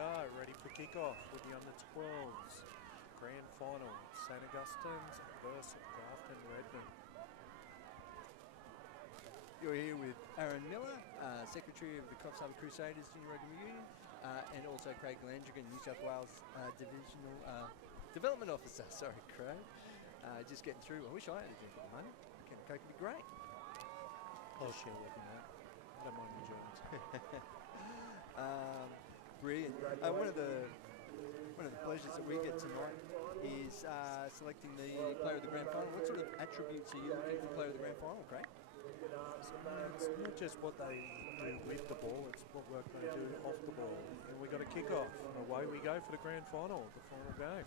are ready for kickoff with the under-12s. Grand final, St Augustines versus Grafton Redmen. You're here with Aaron Miller, Secretary of the Coffs Harbour Crusaders Junior Rugby Union, and also Craig Landrigan, New South Wales Divisional Development Officer. Sorry, Craig. Just getting through. I wish I had a drink at the moment. A Coke would be great. I'll share with you, mate. I don't mind your joints. Brilliant. One of the pleasures that we get tonight is selecting the player of the grand final. What sort of attributes are you looking for player of the grand final, Craig? It's not just what they do with the ball, it's what work they do off the ball. And we've got a kick-off. Away we go for the grand final, the final game.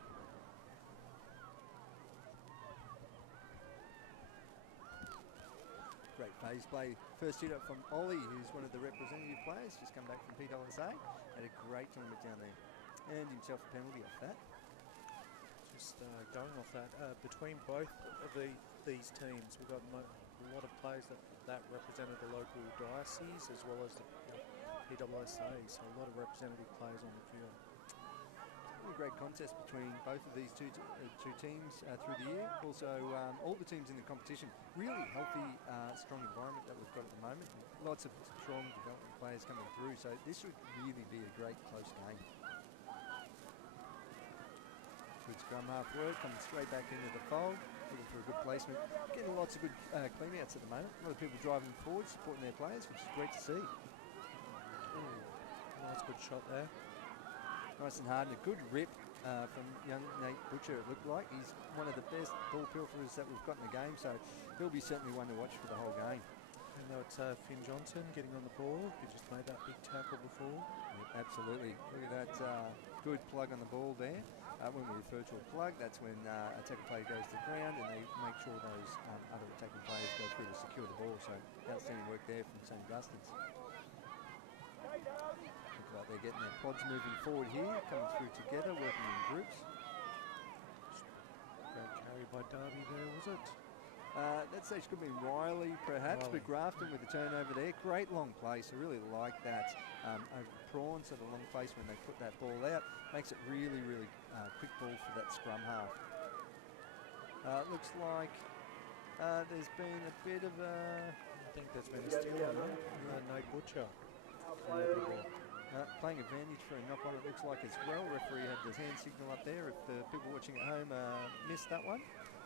Great phase play. First hit up from Ollie, who's one of the representative players, just come back from PWSA. Had a great tournament down there. Earned himself a penalty off that. Just going off that, between both of these teams, we've got a lot of players that represented the local diocese as well as the PWSA, so a lot of representative players on the field. A great contest between both of these two teams through the year. Also, all the teams in the competition, really healthy, strong environment that we've got at the moment. And lots of strong development players coming through, so this should really be a great close game. Good scrum half work, coming straight back into the fold, looking for a good placement. Getting lots of good clean outs at the moment. A lot of people driving forward, supporting their players, which is great to see. Ooh, nice good shot there. Nice and hard, and a good rip from young Nate Butcher, it looked like. He's one of the best ball pilferers that we've got in the game, so he'll be certainly one to watch for the whole game. And that's Finn Johnson getting on the ball. He just made that big tackle before. Yep, absolutely. Look at that good plug on the ball there. When we refer to a plug, that's when a tackle player goes to the ground and they make sure those other attacking players go through to secure the ball. So outstanding work there from St Augustines. Looks like they're getting their pods moving forward here, coming through together, working in groups. Great carry by Darby there, was it? That stage could be Riley perhaps, but Grafton with the turnover there. Great long place. I really like that over prawn, so the long place when they put that ball out makes it really, really quick ball for that scrum half. Looks like there's been a bit of a... I think there's been a steal on Nate Butcher. Playing advantage for a knock on, it looks like as well. Referee had the hand signal up there. If the people watching at home missed that one,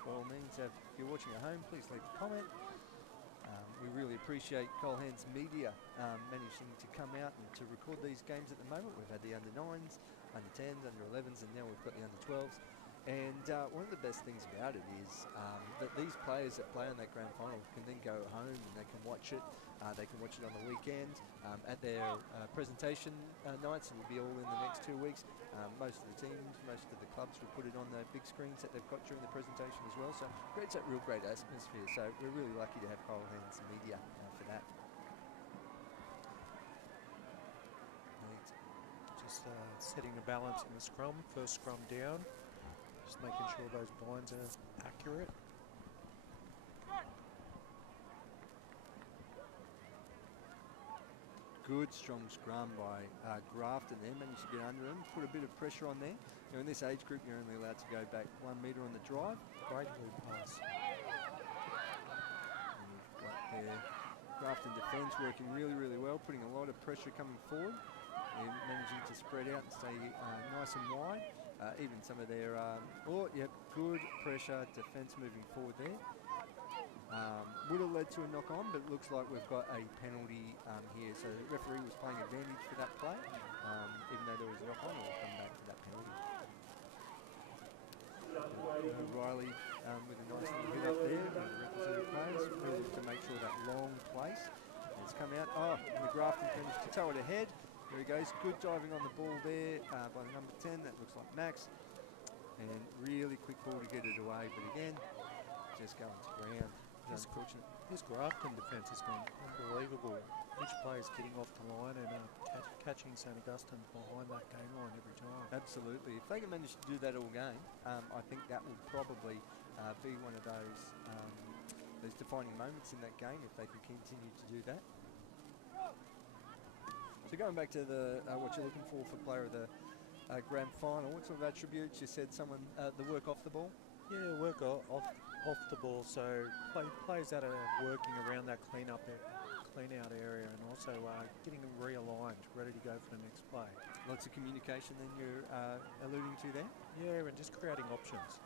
by all means, if you're watching at home, please leave a comment. We really appreciate Colehan's media managing to come out and to record these games at the moment. We've had the under-9s, under-10s, under-11s, and now we've got the under-12s. And one of the best things about it is that these players that play in that grand final can then go home and they can watch it. They can watch it on the weekend at their presentation nights. It will be all in the next 2 weeks. Most of the teams, most of the clubs will put it on the big screens that they've got during the presentation as well. So it's a real great atmosphere. So we're really lucky to have Colehan's media for that. Just setting the balance in the scrum. First scrum down. Just making sure those blinds are accurate. Good strong scrum by Grafton there, managed to get under him, put a bit of pressure on there. In this age group, you're only allowed to go back 1 metre on the drive. Great move pass. And you've got their Grafton defence working really, really well, putting a lot of pressure coming forward and managing to spread out and stay nice and wide. Even some of their, good pressure defence moving forward there. Would have led to a knock on, but it looks like we've got a penalty here. So the referee was playing advantage for that play, even though there was a knock on, we'll come back to that penalty. Riley with a nice little hit up there, with the representative players, really to make sure that long place has come out. And the Grafton managed to tow it ahead. There he goes, good diving on the ball there by the number 10, that looks like Max. And really quick ball to get it away, but again, just going to ground. Unfortunate. His Grafton defence has been unbelievable. Each player's getting off the line and catching St Augustine behind that game line every time. Absolutely. If they can manage to do that all game, I think that would probably be one of those defining moments in that game if they can continue to do that. So going back to the what you're looking for player of the grand final, what sort of attributes? You said someone the work off the ball. Yeah, work off the ball. So players that are working around that clean out area, and also getting realigned, ready to go for the next play. Lots of communication. Then you're alluding to there. Yeah, and just creating options.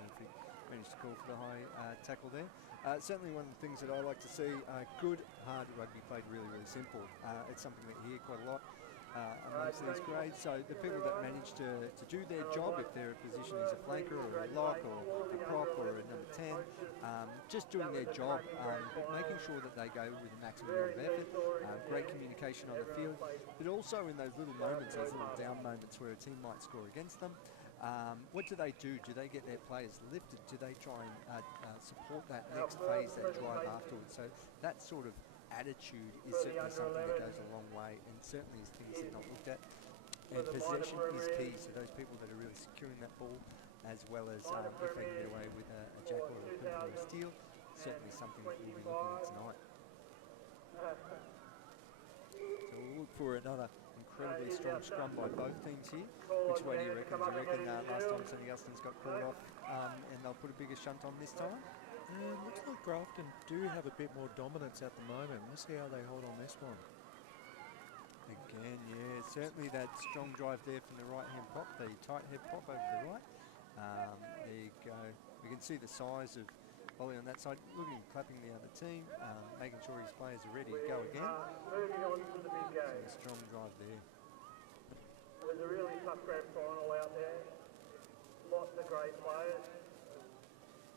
Perfect. Managed to call for the high tackle there. Certainly one of the things that I like to see, good, hard rugby played really, really simple. It's something that you hear quite a lot amongst these grades. So the people that manage to do their job, if their position is a flanker or a lock or a prop or a number 10, just doing their job, but making sure that they go with a maximum amount of effort, great communication on the field, but also in those little moments, those little down moments where a team might score against them. What do they do? Do they get their players lifted? Do they try and support that next phase, that drive afterwards? So that sort of attitude is certainly something that goes a long way, and certainly is things that are not looked at. And possession is key, so those people that are really securing that ball, as well as if they can get away with a jackal or a pin or a steal, certainly something that we'll be looking at tonight. So we'll look for another incredibly strong scrum by both teams here. Which way do you reckon? Do you reckon last time St Augustines got caught off and they'll put a bigger shunt on this time? Looks like Grafton do have a bit more dominance at the moment. We'll see how they hold on this one. Again, yeah, certainly that strong drive there from the right-hand prop, the tight head prop over the right. There you go. We can see the size of Ollie on that side, looking, clapping the other team, making sure his players are ready to go again. So a strong drive there. There's a really tough grand final out there. Lots of great players.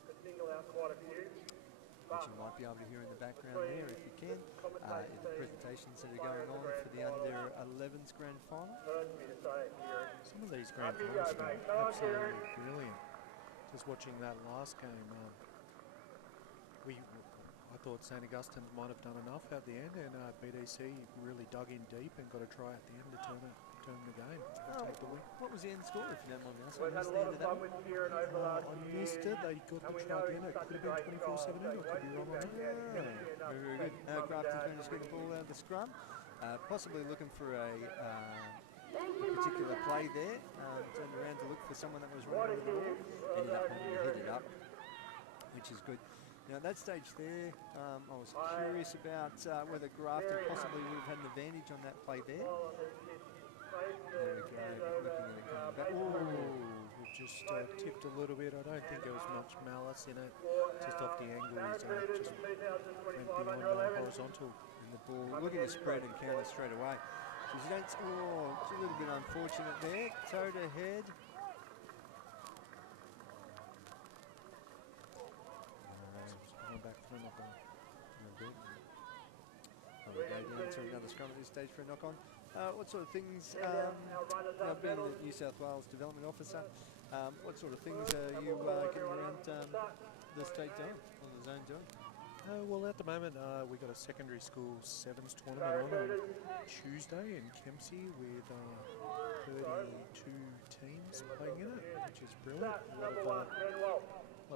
Could single out quite a few. Which you might be able to hear in the background there if you can. In the presentations that are going on for the under-11s grand final. Some of these grand finals have been absolutely brilliant. Just watching that last game, I thought St Augustines might have done enough at the end, and BDC really dug in deep and got a try at the end to turn the game, take the win. What was the end score, if you don't mind me asking? What was the end of that one? I missed it. They got the try at the end. It could have been 24-17. I could be wrong on that. Very, very good. Grafton's managed to get the ball out of the scrum. Possibly looking for a particular play there. Turned around to look for someone that was running with the ball. Ended up having to hit it up, which is good. Now at that stage there, I was curious about whether Grafton possibly would have had an advantage on that play there. There we go, looking at it coming back. Ooh, it just tipped a little bit. I don't think there was much malice in it. Just off the angle, just went beyond the horizontal. And the ball looking to spread and counter straight away. So you don't, it's a little bit unfortunate there. Toe to head. Back for a knock-on. We go down to another scrum at this stage for a knock-on. What sort of things, now being the New South Wales Development Officer, what sort of things are you getting around the state doing, or the zone doing? Well, at the moment, we've got a secondary school sevens tournament on Tuesday in Kempsey with 32 teams playing in it, which is brilliant. A lot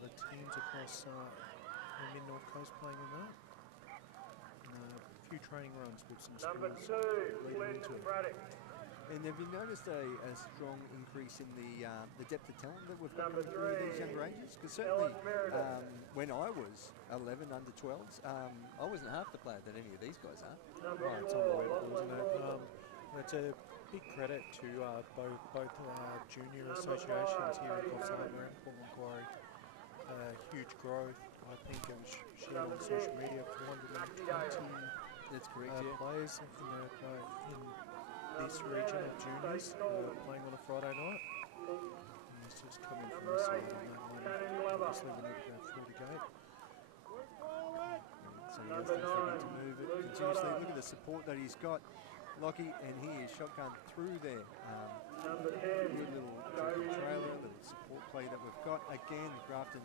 of teams across the mid-north coast playing in that. And a few training runs with some schools leading into it. And have you noticed a strong increase in the depth of talent that we've got coming through these younger ages? Because certainly when I was 11, under 12s, I wasn't half the player that any of these guys are. Right, it's unbelievable, isn't it? It's a big credit to both junior associations here in Coffs Harbour and Port Macquarie. Huge growth. I think it was shared on social media, 420 That's correct, players in this region of juniors playing on a Friday night. And it's just coming from this side on that one. Obviously, we need to go through the gate. So he has looking to move it continuously. Look at the support that he's got. Lockie, and he is shotgun through there. Good little trailer, little support play that we've got. Again, Grafton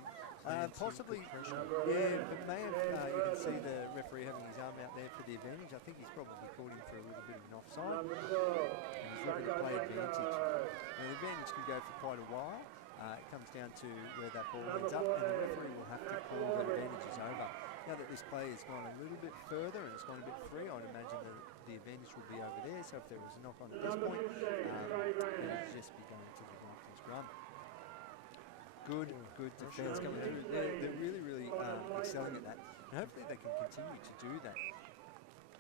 possibly, yeah, but may have, you can see the referee having his arm out there for the advantage. I think he's probably called him for a little bit of an offside. And he's looking to play advantage. Now, the advantage can go for quite a while. It comes down to where that ball ends up, and the referee will have to call that advantage is over. Now that this play has gone a little bit further and it's gone a bit free, I'd imagine that the advantage will be over there. So if there was a knock on at this point, it would just be going to the Grafton scrum. Good defence coming through. They're really excelling at that. And hopefully they can continue to do that.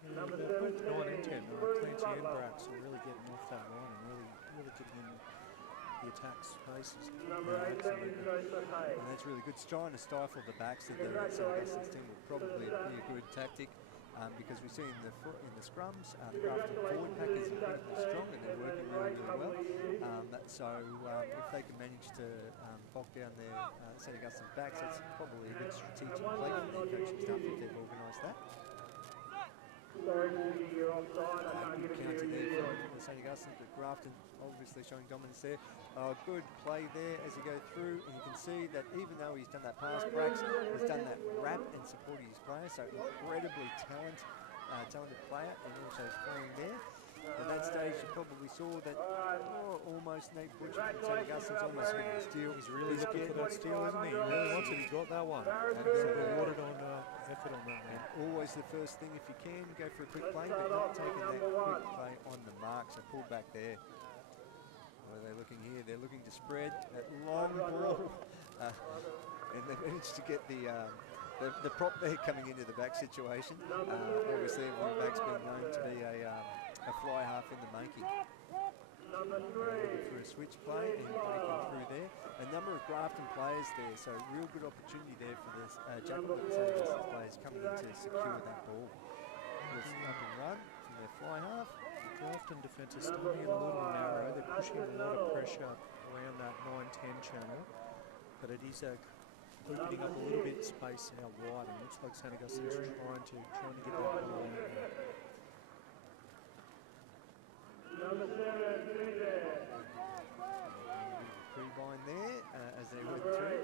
They're both 9 and 10. Clancy and Brax are really getting off that line and really getting in the attack spaces. Absolutely. And that's really good. Trying to stifle the backs of the St Augustines team will probably be a good tactic because we see in the scrums, the Grafton forward pack is incredibly strong and they're working really well. So if they can manage to bog down their St Augustines backs, that's probably a good strategic play for their coaching staff if they've organised that. Sorry, you're offside. I can't Good give counter it there from St Augustines, but Grafton obviously showing dominance there. Good play there as you go through, and you can see that even though he's done that pass, Brax has done that wrap and supported his player, so incredibly talented player, and also is playing there. At that stage, you probably saw that almost Nate Butcher from St Augustines almost getting the steal. He's really looking for that steal, isn't he? He really wants it. He got that one. Rewarded on effort on that one. Always the first thing, if you can, go for a quick play, but not taking that quick play on the mark, so pull back there. What are they looking here? They're looking to spread that long ball, and they've managed to get the prop there coming into the back situation. Obviously, every back's been known to be a fly half in the making. Looking for a switch play and breaking through there. A number of Grafton players there, so real good opportunity there for the Jackal players coming in to secure that ball. It's up and run from their fly half. Grafton defence is starting a little narrow. They're pushing a lot of pressure around that 9-10 channel, but it is opening up a little bit space out wide, and it looks like St Augustine's trying to get that ball out there. Number 7, there. Pre-bind there as they went through.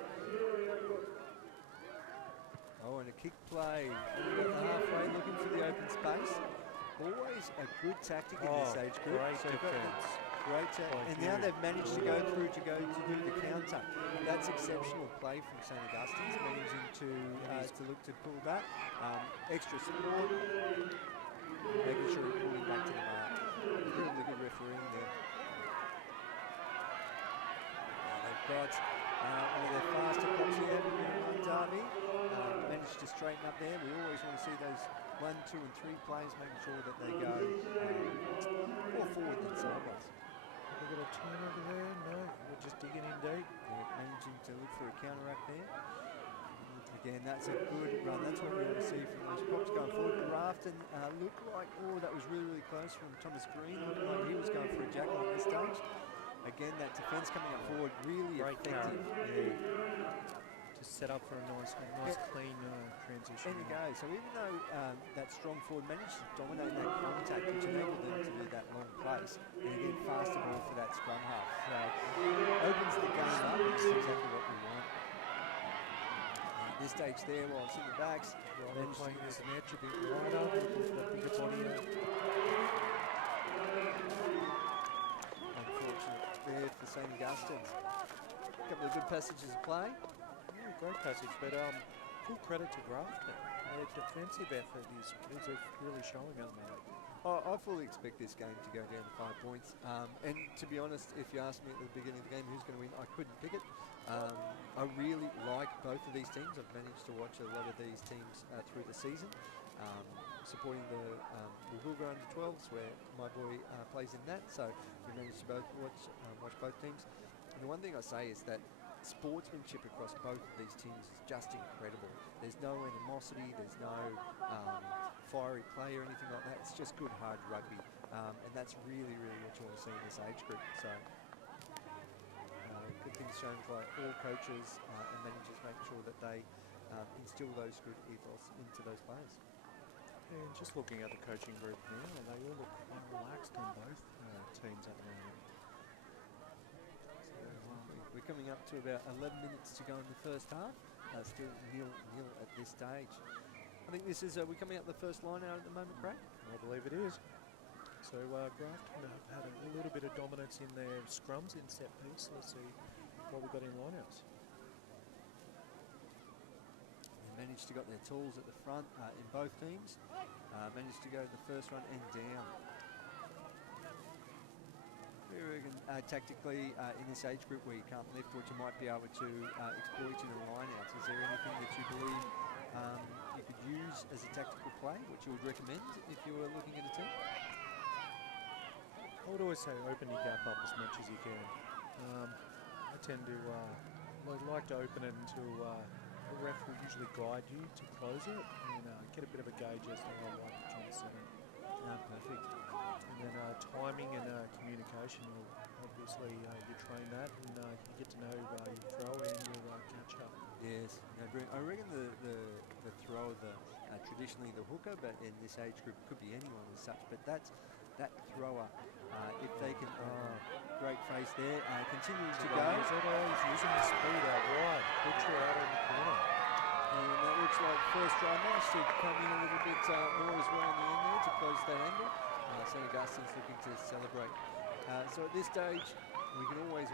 Oh, and a kick play. Halfway looking for the open space. Always a good tactic in this age group. Great defence. Great, and now they've managed to go through to do the counter. That's exceptional play from St Augustine's, managing to look to pull that. Extra support, making sure he's pulling back to the mark. Really good refereeing there. They've got one of their faster props here, Darby. Managed to straighten up there. We always want to see those 1, 2 and 3 players making sure that they go more forward than sideways. We've got a turn over there. No, we're just digging in deep. Managing to look for a counteract there. Again, that's a good run. That's what we want to see from those props going forward. Grafton looked like, that was really close from Thomas Green. Looked like he was going for a jackal at this stage. Again, that defence coming up forward, really effective. To set up for a nice clean transition. And you go. So even though that strong forward managed to dominate that contact, which enabled them to do that long place, and again, faster ball for that scrum half. So opens the game up, which is exactly what we want. This stage there, while it's in the backs, they're playing this match a bit wider, with the bigger body out. Unfortunate there for St Augustines. A couple of good passages of play. Yeah, great passage, but full credit to Grafton. Their defensive effort is really showing at the moment. I fully expect this game to go down to 5 points. And to be honest, if you asked me at the beginning of the game who's going to win, I couldn't pick it. I really like both of these teams. I've managed to watch a lot of these teams through the season, supporting the Wilbur under-12s where my boy plays in that. So we managed to both watch both teams. And the one thing I say is that sportsmanship across both of these teams is just incredible. There's no animosity, there's no fiery play or anything like that. It's just good, hard rugby. And that's really, really what you want to see in this age group. So good things shown by all coaches and managers, making sure that they instill those good ethos into those players. And just looking at the coaching group now, they all look quite relaxed on both teams at the moment. We're coming up to about 11 minutes to go in the first half. Still 0-0 at this stage. I think this is, we're coming up the first line out at the moment, Craig? I believe it is. So Grafton have had a little bit of dominance in their scrums in set piece. Let's see what we've got in lineouts. They managed to got their tools at the front in both teams. Managed to go the first run and down. We reckon tactically in this age group where you can't lift, what you might be able to exploit in the line-outs. Is there anything that you believe you could use as a tactical play, which you would recommend if you were looking at a team? I would always say open your gap up as much as you can. I tend to like to open it until the ref will usually guide you to close it and get a bit of a gauge as to how wide you're trying to set it. Perfect. And then timing and communication, obviously you train that and you get to know your throw and your catch up. Yes, I reckon the thrower, traditionally the hooker, but in this age group could be anyone as such, but that thrower, if they can, great face there, continuing to go. He's using the speed out wide, butcher out in the corner. And that looks like first try managed to come in a little bit more as well in the end there to close that angle. So Augustines looking to celebrate. So at this stage, we can always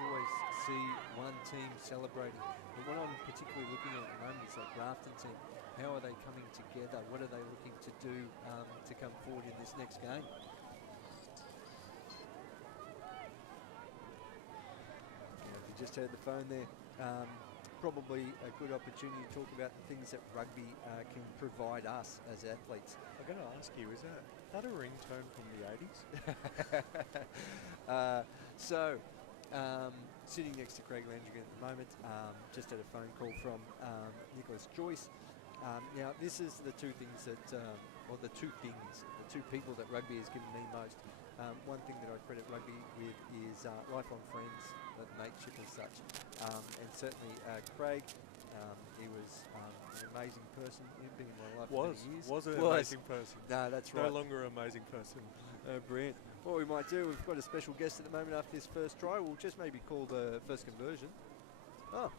see one team celebrating. But what I'm particularly looking at the moment is that Grafton team. How are they coming together? What are they looking to do to come forward in this next game? If you just heard the phone there, probably a good opportunity to talk about the things that rugby can provide us as athletes. I'm going to ask you, is that a ringtone from the 80s? Sitting next to Craig Landrigan at the moment, just had a phone call from Nicholas Joyce. Now, this is the two things that, the two people that rugby has given me most. One thing that I credit rugby with is lifelong friends, mateship and such. And certainly Craig, he was an amazing person. He'd been in my life for many years. Was an amazing person. No, that's right. No longer an amazing person. Brilliant. What we might do, we've got a special guest at the moment after this first try. We'll just maybe call the first conversion. Oh.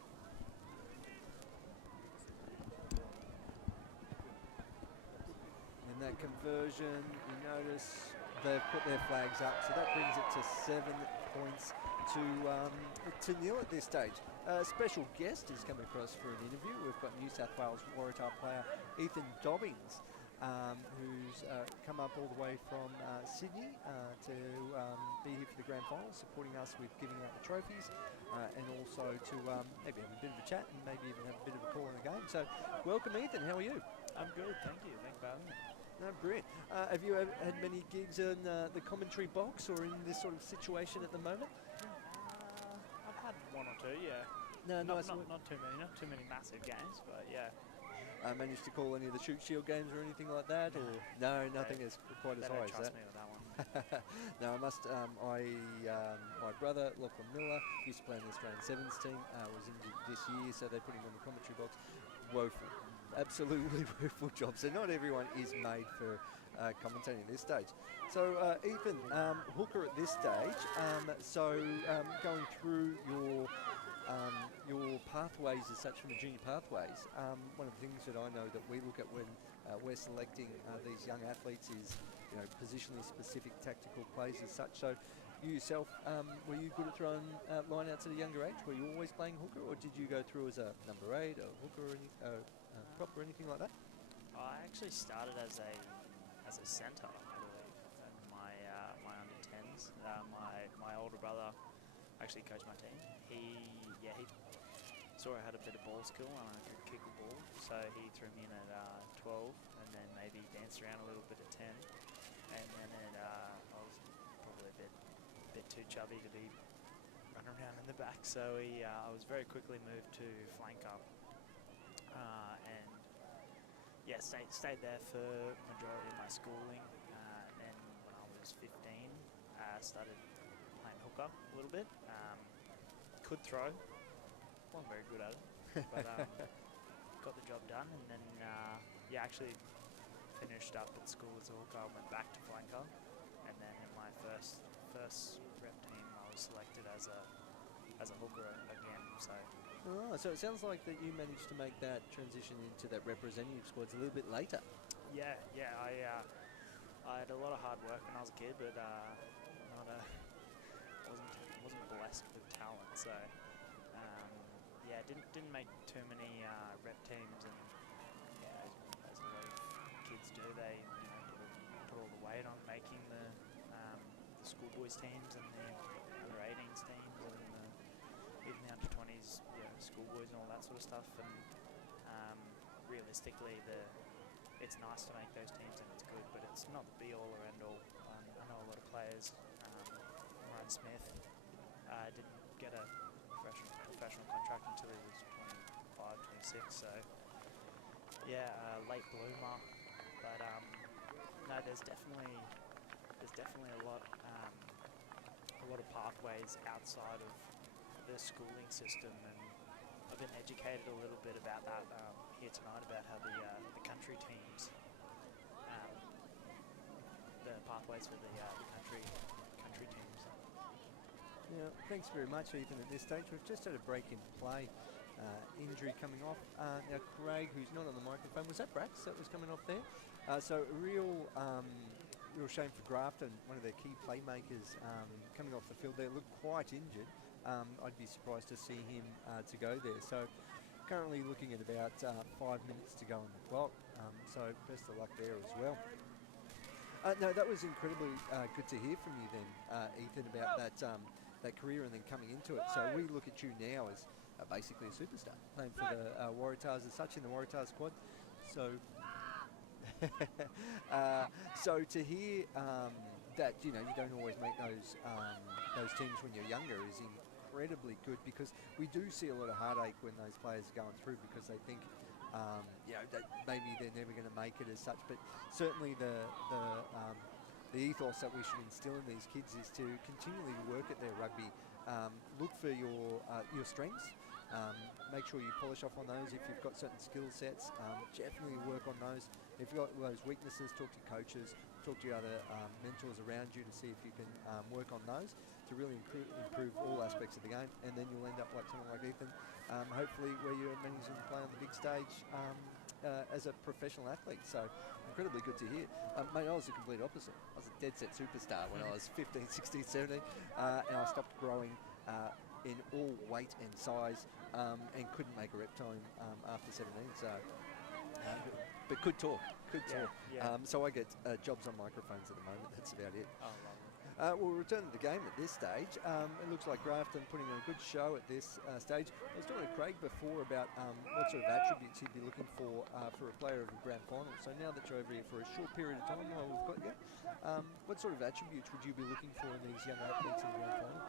And that conversion, you notice they've put their flags up, so that brings it to 7 points to nil at this stage. A special guest has come across for an interview. We've got New South Wales Waratah player Ethan Dobbins, who's come up all the way from Sydney to be here for the grand final, supporting us with giving out the trophies, and also to maybe have a bit of a chat and maybe even have a bit of a call in the game. So welcome, Ethan. How are you? I'm good, thank you. Thanks for having me. No, brilliant. Have you had many gigs in the commentary box or in this sort of situation at the moment? I've had one or two, yeah. No, not too many massive games, but yeah. Managed to call any of the Shoot Shield games or anything like that? No. Or no, nothing as quite as high as that. Trust me with that one. No, I must. My brother Lachlan Miller used to play in the Australian Sevens team. Was injured this year, so they put him on the commentary box. Woeful, absolutely woeful job. So not everyone is made for commentating at this stage. So Ethan, hooker at this stage. Going through your pathways as such from the junior pathways, one of the things that I know that we look at when we're selecting these young athletes is, positionally specific tactical plays as such. So you yourself, were you good at throwing line-outs at a younger age? Were you always playing hooker, or did you go through as a number 8, a hooker, or prop, or anything like that? I actually started as a centre, I believe, at my under 10s. My older brother actually coached my team. He saw I had a bit of ball skill and I could kick a ball, so he threw me in at 12, and then maybe danced around a little bit at 10, and then I was probably a bit too chubby to be running around in the back, so I was very quickly moved to flanker, and yeah, stayed there for majority of my schooling. Then when I was 15, started playing hooker a little bit. Could throw. Wasn't very good at it, but got the job done, and then actually finished up at school as a hooker. I went back to flanker, and then in my first rep team, I was selected as a hooker again. So it sounds like that you managed to make that transition into that representative squads a little bit later. Yeah. I had a lot of hard work when I was a kid, but wasn't blessed with talent. So didn't make too many rep teams, and schoolboys teams and the under 18s teams and even the under 20s, schoolboys and all that sort of stuff. And realistically, it's nice to make those teams and it's good, but it's not the be all or end all. I know a lot of players. Ryan Smith didn't get a professional contract until he was 25, 26. So late bloomer. But no, there's definitely a lot of pathways outside of the schooling system, and I've been educated a little bit about that here tonight, about how the country teams, the pathways for the country teams. Yeah, thanks very much, Ethan. At this stage, we've just had a break in play. Injury coming off. Now Craig, who's not on the microphone, was that Brax that was coming off there? So a real shame for Grafton, one of their key playmakers coming off the field there, looked quite injured. I'd be surprised to see him to go there. So currently looking at about 5 minutes to go on the clock. So best of luck there as well. No, that was incredibly good to hear from you then, Ethan, about that career and then coming into it. So we look at you now as basically a superstar, playing for the Waratahs as such in the Waratahs squad. So, so to hear that you don't always make those teams when you're younger is incredibly good, because we do see a lot of heartache when those players are going through because they think that maybe they're never going to make it as such. But certainly the ethos that we should instill in these kids is to continually work at their rugby. Look for your strengths. Make sure you polish off on those. If you've got certain skill sets, definitely work on those. If you've got those weaknesses, talk to coaches, talk to your other mentors around you to see if you can work on those to really improve all aspects of the game, and then you'll end up like someone like Ethan, hopefully where you're managing to play on the big stage as a professional athlete. So incredibly good to hear. Mate, I was the complete opposite. I was a dead set superstar when I was 15, 16, 17, and I stopped growing in all weight and size and couldn't make a rep time after 17. So, but could talk. Yeah. So I get jobs on microphones at the moment. That's about it. Oh, lovely. We'll return to the game at this stage. It looks like Grafton putting on a good show at this stage. I was talking to Craig before about what sort of attributes he'd be looking for a player of a grand final. So now that you're over here for a short period of time while we've got you, what sort of attributes would you be looking for in these young athletes in the grand final?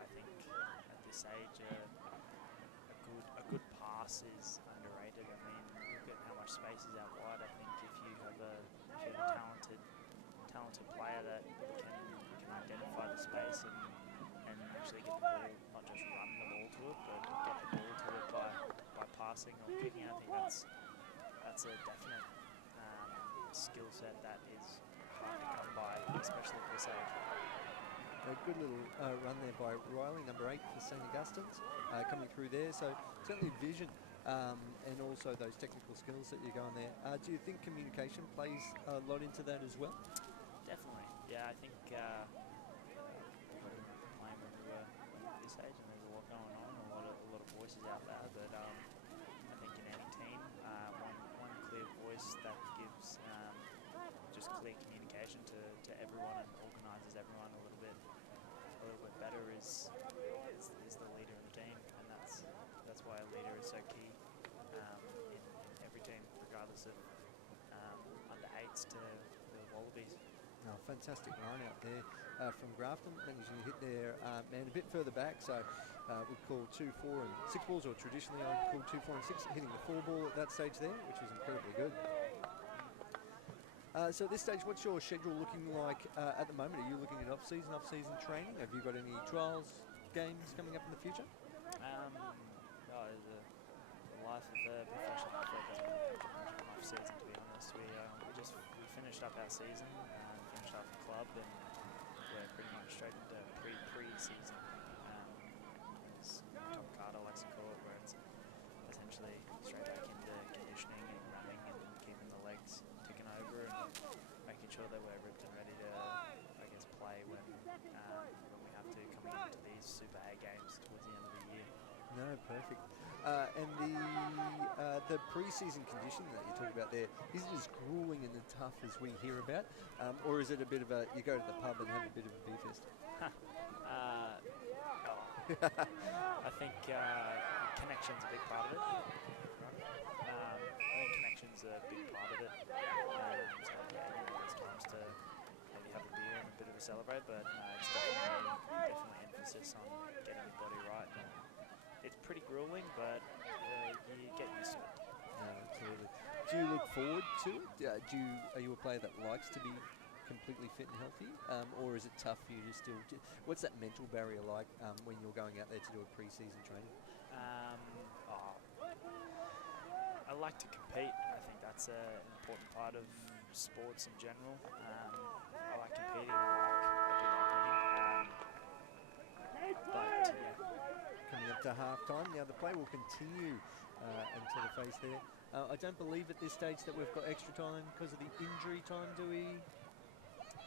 I think at this age, a good pass is underrated. I mean, look at how much space is out wide. I think if you have a talented player that can identify the space and actually get the ball, not just run the ball to it, but get the ball to it by passing or kicking. I think that's a definite skill set that is hard to come by, especially at this age. A good little run there by Riley, number 8 for St. Augustines, coming through there. So certainly vision and also those technical skills that you're going there. Do you think communication plays a lot into that as well? Definitely. Yeah, I think playing when we were this age, and there's a lot going on, a lot of voices out there. But I think in any team, one clear voice that gives just clear communication to everyone and organises everyone a little bit better is the leader of the team, and that's why a leader is so key in every team, regardless of under 8s to the Wallabies. No, fantastic line out there from Grafton, managing to hit their man a bit further back. So we call 2, 4 and 6 balls, or traditionally I call 2, 4 and 6, hitting the 4 ball at that stage there, which was incredibly good. So at this stage, what's your schedule looking like at the moment? Are you looking at off-season training? Have you got any trials games coming up in the future? The life of a professional athlete doesn't have much of an off-season, to be honest. We finished up our season, finished up the club, and we're pretty much straight into pre-season. As Tom Carter likes to call it, where it's essentially straight back into conditioning and running and keeping the legs ticking over and making sure that we're ripped and ready to, play when we have to, coming into these Super A games towards the end of the year. No, No, perfect. And the pre-season conditioning that you talk about there, is it as grueling and tough as we hear about, or is it a bit of a you go to the pub and have a bit of a beer fest? I think connection's a big part of it. I think connection's a big part of it. So yeah, there's times to maybe have a beer and a bit of a celebrate, but it's definitely emphasis on getting your body right. It's pretty grueling, but you get used to it. No, absolutely. Do you look forward to it? Are you a player that likes to be completely fit and healthy, or is it tough for you to still? What's that mental barrier like when you're going out there to do a pre-season training? I like to compete. I think that's an important part of sports in general. I like competing. I do like winning. But yeah. Coming up to half-time, now the play will continue until the face there. I don't believe at this stage that we've got extra time because of the injury time, do we?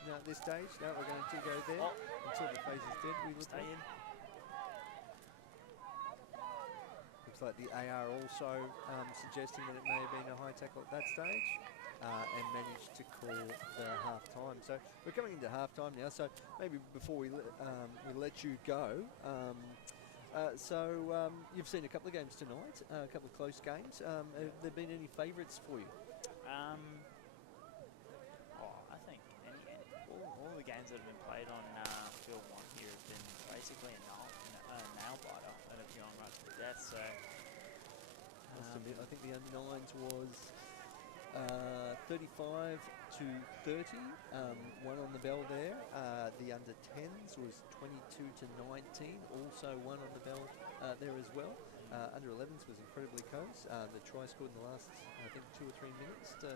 No, at this stage, no, we're going to go there until the face is dead. We look Stay in. Looks like the AR also suggesting that it may have been a high tackle at that stage and managed to call the half-time. So we're coming into half-time now, so maybe before we let you go, you've seen a couple of games tonight, a couple of close games. Have there been any favourites for you? I think all the games that have been played on Field 1 here have been basically a nail biter and have gone right to the death. So must admit, I think the under-9s was 35 to 30, one on the bell there. The under-10s was 22 to 19, also one on the bell there as well. Under-11s was incredibly close. The try scored in the last, I think, 2 or 3 minutes to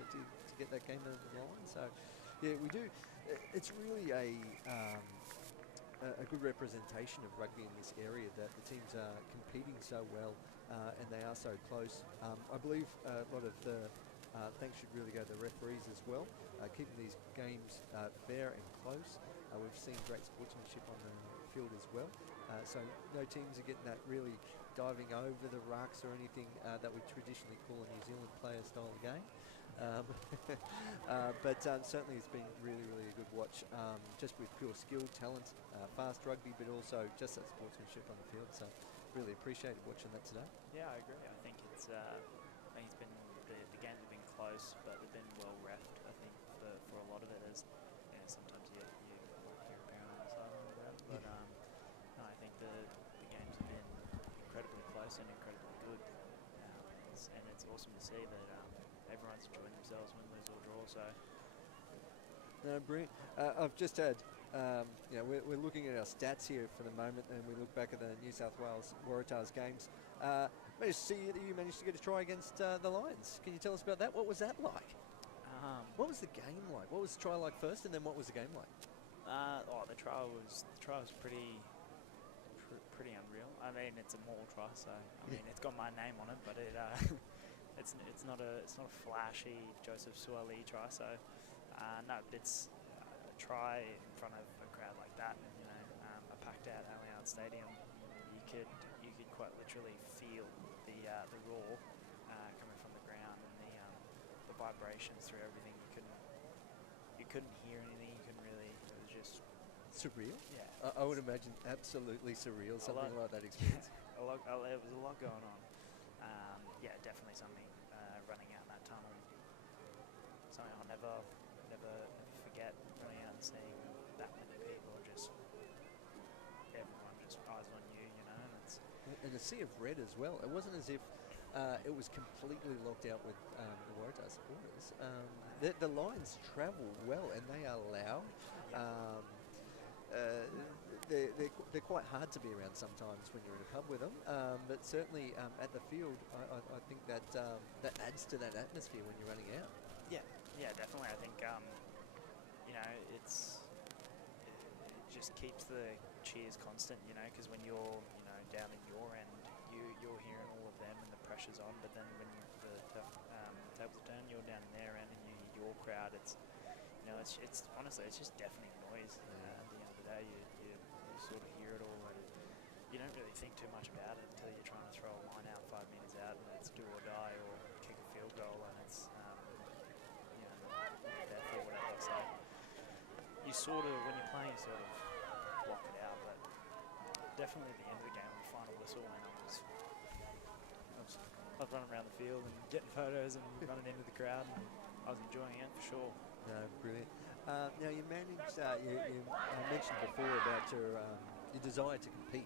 get that game over the line. So, yeah, we do. It's really a good representation of rugby in this area that the teams are competing so well and they are so close. I believe a lot of the thanks should really go to the referees as well, keeping these games fair and close. We've seen great sportsmanship on the field as well. So no teams are getting that really diving over the rucks or anything that we traditionally call a New Zealand player style game. But certainly it's been really, really a good watch, just with pure skill, talent, fast rugby, but also just that sportsmanship on the field. So really appreciated watching that today. yeah, I agree. I think it's been the games have been close, but they've been well refed. I think for a lot of it, as sometimes you hear a parent on the sideline about it, but no, I think the games have been incredibly close and incredibly good, and it's awesome to see that everyone's enjoying themselves, win, lose or draw. So No, brilliant. I've just had, we're looking at our stats here for the moment, and we look back at the New South Wales Waratahs games. Managed to see that you managed to get a try against the Lions. Can you tell us about that? What was that like? What was the game like? What was the try like first, and then what was the game like? The trial was pretty unreal. I mean, it's a Maul try, so I mean, it's got my name on it, but it's not a flashy Joseph Suali try. So no, it's a try in front of a crowd like that, a packed out Allianz Stadium. You could quite literally feel the roar coming from the ground and the vibrations through everything. You couldn't hear anything. You couldn't really. It was just surreal. Yeah, I would imagine absolutely surreal. Something like that experience. There was a lot going on. Definitely something running out in that tunnel. Something I'll never forget. Running out and seeing that many people, everyone just eyes on you, and it's. And a sea of red as well. It wasn't as if it was completely locked out with the Waratah supporters. The Lions travel well and they are loud. They're quite hard to be around sometimes when you're in a pub with them. But certainly at the field, I think that adds to that atmosphere when you're running out. Yeah, definitely. I think it just keeps the cheers constant, because when you're down in your end, you're hearing all of them and the pressure's on. But then when the tables turn, you're down in their end and you hear your crowd. It's honestly it's just deafening noise. At the end of the day, you sort of hear it all, and you don't really think too much about it until you're trying to throw a line out 5 metres out and it's do or die or kick a field goal and it's death or whatever. So you sort of, when you're playing, you sort of block it out. But definitely at the end of the game, when the final whistle went, I was running around the field and getting photos and running into the crowd, and I was enjoying it for sure. No, brilliant. Now you managed. You mentioned before about your desire to compete.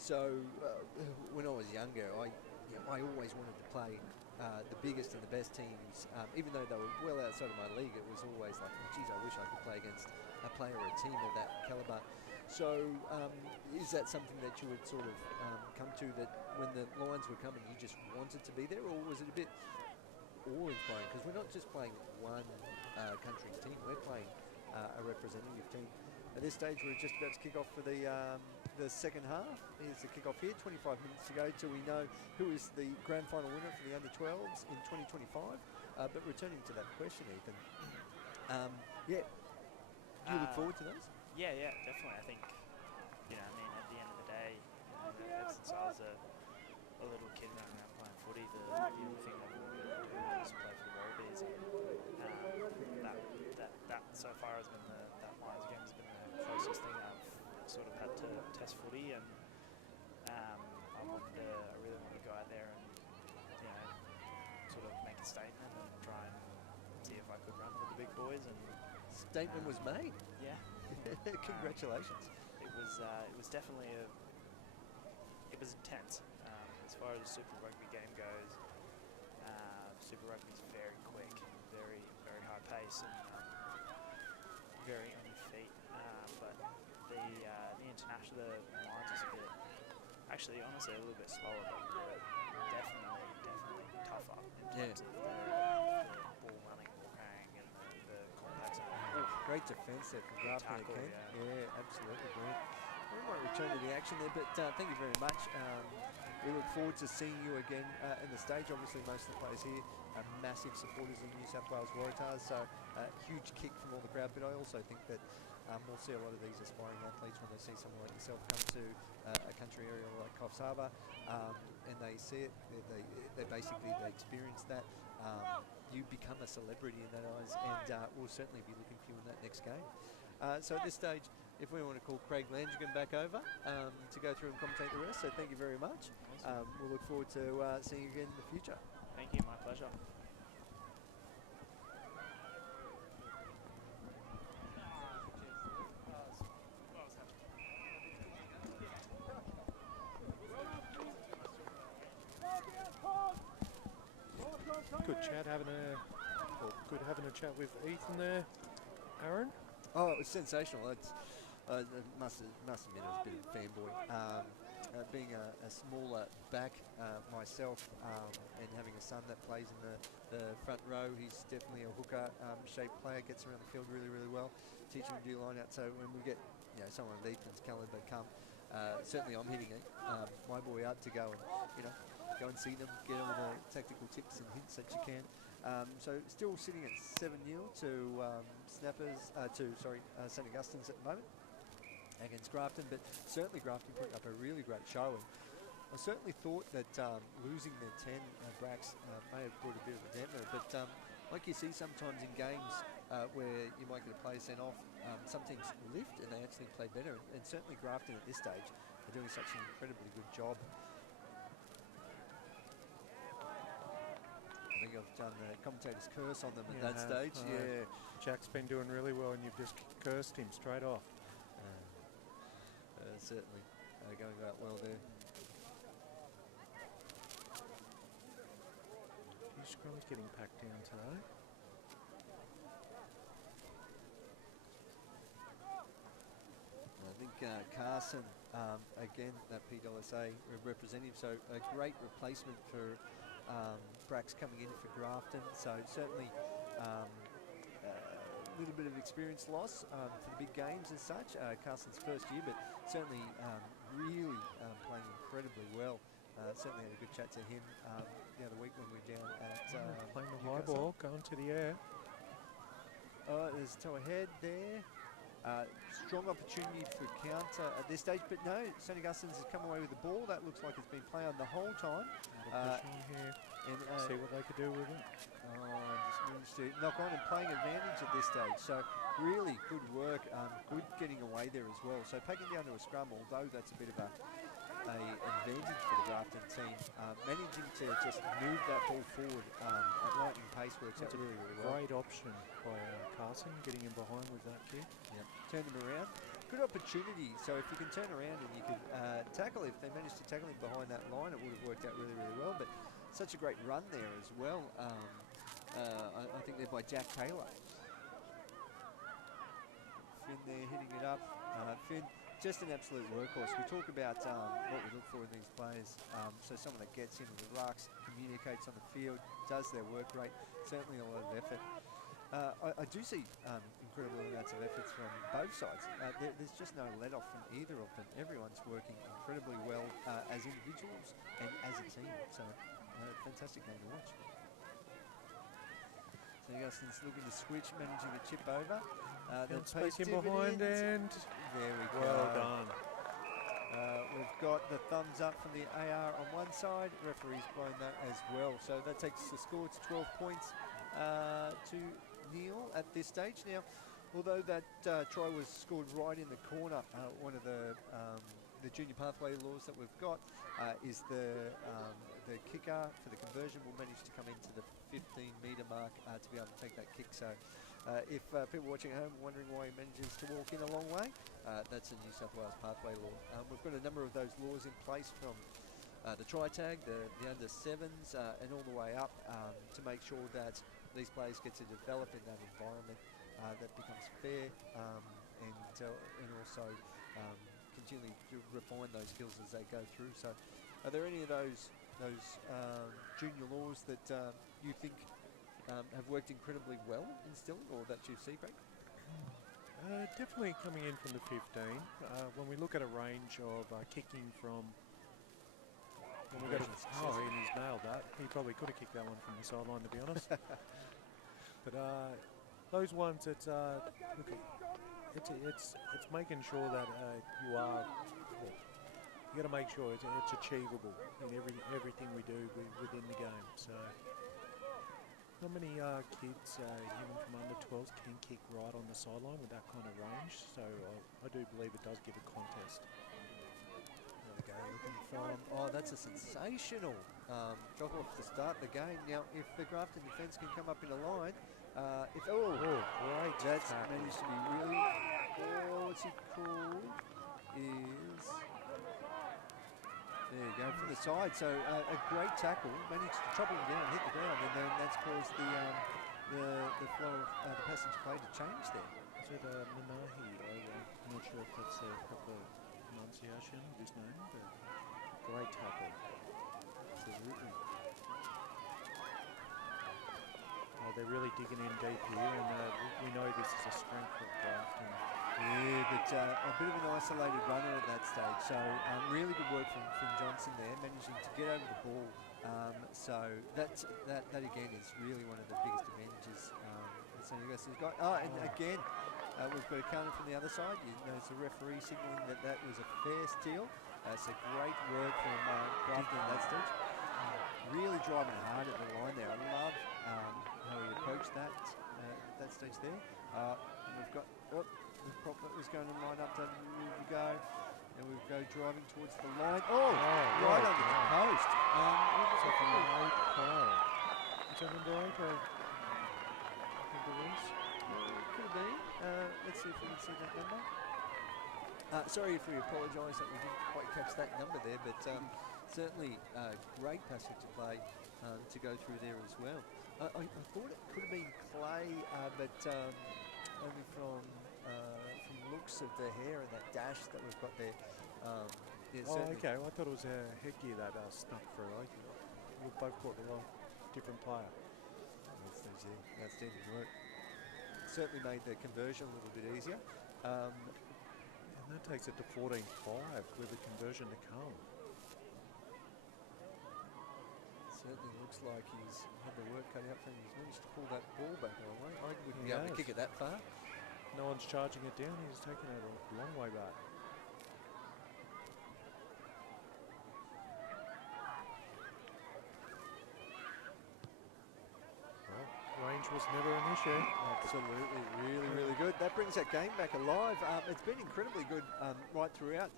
So when I was younger, I always wanted to play the biggest and the best teams. Even though they were well outside of my league, it was always like, oh, geez, I wish I could play against a player or a team of that caliber. So is that something that you would sort of come to, that when the Lions were coming, you just wanted to be there, or was it a bit awe-inspiring? Because we're not just playing one country's team, we're playing a representative team. At this stage, we're just about to kick off for the second half. Here's the kick-off here, 25 minutes to go till we know who is the grand final winner for the under-12s in 2025. But returning to that question, Ethan, do you look forward to those? Yeah, definitely. I think, I mean, at the end of the day, ever since I was a little kid running around playing footy, the only thing I wanted to do was play for the Wallabies, and that so far has been that Lions game has been the closest thing I've sort of had to test footy, and I really wanted to go out there and sort of make a statement and try and see if I could run with the big boys. And statement was made. Yeah. Congratulations. It was definitely it was intense. As far as the Super Rugby game goes, Super Rugby is very quick, very very high pace, and very on your feet. But the international, the Lions is a bit, actually honestly a little bit slower, but definitely tougher in terms of the ball running, ball carrying, and the contacts. Great defence there from Grafton again. Yeah, absolutely brilliant. We might return to the action there, but thank you very much. We look forward to seeing you again in the stage. Obviously, most of the players here are massive supporters of New South Wales Waratahs, so huge kick from all the crowd. But I also think that we'll see a lot of these aspiring athletes when they see someone like yourself come to a country area like Coffs Harbour, and they see it. They basically experience that. You become a celebrity in that eyes, and we'll certainly be looking for you in that next game. So at this stage, if we want to call Craig Landrigan back over to go through and commentate the rest, so thank you very much. We'll look forward to seeing you again in the future. Thank you, my pleasure. Good having a chat with Ethan there, Aaron. Oh, it was sensational. I must admit, I was a bit of a fanboy. Being a smaller back myself, and having a son that plays in the front row, he's definitely a hooker-shaped player, gets around the field really, really well. Teach him to do line out. So when we get someone of Ethan's calibre come, certainly I'm hitting my boy up to go and go and see them, get all the tactical tips and hints that you can. So still sitting at 7-0 to St Augustines at the moment against Grafton, but certainly Grafton putting up a really great show. And I certainly thought that losing their 10 Bracks may have brought a bit of a dampener, but like you see sometimes in games where you might get a player sent off, some teams lift and they actually play better, and certainly Grafton at this stage are doing such an incredibly good job. I think I've done the commentator's curse on them at that stage. Yeah, Jack's been doing really well, and you've just cursed him straight off. Certainly going out well there. He's really getting packed down today. I think Carson, again, that PWSA representative, so a great replacement for Brax coming in for Grafton. So certainly a little bit of experience loss for the big games and such. Carson's first year, but certainly really playing incredibly well. Certainly had a good chat to him the other week when we were down at playing the high ball, going to the air. There's toe ahead there. Strong opportunity for counter at this stage, but no, St Augustine's has come away with the ball. That looks like it's been played on the whole time. Here. And, See what they could do with it. just managed to knock on and playing advantage at this stage. So really good work, good getting away there as well. So packing down to a scrum, although that's a bit of a advantage for the Grafton team, managing to just move that ball forward at lightning pace works out really, really well. Great option by Carson, getting in behind with that kick. Yep. Turn them around. Good opportunity. So if you can turn around and you could tackle, if they managed to tackle him behind that line, it would have worked out really, really well. But such a great run there as well. I think they're by Jack Taylor. Finn there hitting it up. Finn, just an absolute workhorse. We talk about what we look for in these players. So someone that gets into the rucks, communicates on the field, does their work rate, certainly a lot of effort. I do see incredible amounts of efforts from both sides. There's just no let off from either of them. Everyone's working incredibly well as individuals and as a team. So fantastic game to watch. So Augustine's looking to switch, managing the chip over. Then space in behind, and there we go. well done. We've got the thumbs up from the AR on one side. Referee's blown that as well. So that takes the score to 12 points to Neil at this stage. Now, although that try was scored right in the corner, one of the junior pathway laws that we've got is the kicker for the conversion will manage to come into the 15-metre mark to be able to take that kick. So if people watching at home are wondering why he manages to walk in a long way, that's a New South Wales pathway law. We've got a number of those laws in place from the try-tag, the under-7s, and all the way up to make sure that these players get to develop in that environment that becomes fair and also continually to refine those skills as they go through. So are there any of those junior laws that you think have worked incredibly well instilling, or that you see, Greg? Definitely coming in from the 15. When we look at a range of kicking from... When we go to, and he's nailed that. He probably could have kicked that one from the sideline, to be honest. But those ones, it's making sure that you are... you got to make sure it's achievable in everything we do within the game. So not many kids, even from under 12s, can kick right on the sideline with that kind of range. So I do believe it does give a contest. There we go, looking from... Oh, that's a sensational drop off to start the game. Now, if the Grafton defence can come up in a line, great. That's managed to be really... what's he called? There you go, from the side. So a great tackle, managed to chop him down, hit the ground, and then that's caused the flow of the passage play to change there. Is it Manahi? I'm not sure if that's the proper pronunciation of his name, but great tackle. Absolutely. They're really digging in deep here, and we know this is a strength of Grafton. Yeah, but a bit of an isolated runner at that stage. So really good work from Finn Johnson there, managing to get over the ball. So that again is really one of the biggest advantages that St Augustine's got. And again, we've got a counter from the other side. You notice the referee signalling that was a fair steal. So great work from Grafton at that stage. Really driving hard at the line there. I love how he approached that at that stage there. We've got... the prop that was going to line up, doesn't really go. And we go driving towards the line. Right under the post. Is that number 8 Kyle? Is that number 8 or... I think it was. Could have been. Let's see if we can see that number. Sorry if we apologise that we didn't quite catch that number there, but certainly great passage to play to go through there as well. I thought it could have been Clay, but only from looks of the hair and that dash that we've got there. Okay. Well, I thought it was headgear that snuck through. We've both caught the wrong different player. Outstanding work. Certainly made the conversion a little bit easier. And that takes it to 14-5 with the conversion to come. Certainly looks like he's had the work cut out for him. He's managed to pull that ball back a long way. I wouldn't be able to kick it that far. No one's charging it down. He's taking it a long way back. Well, range was never an issue. Absolutely, really good. That brings that game back alive. It's been incredibly good right throughout.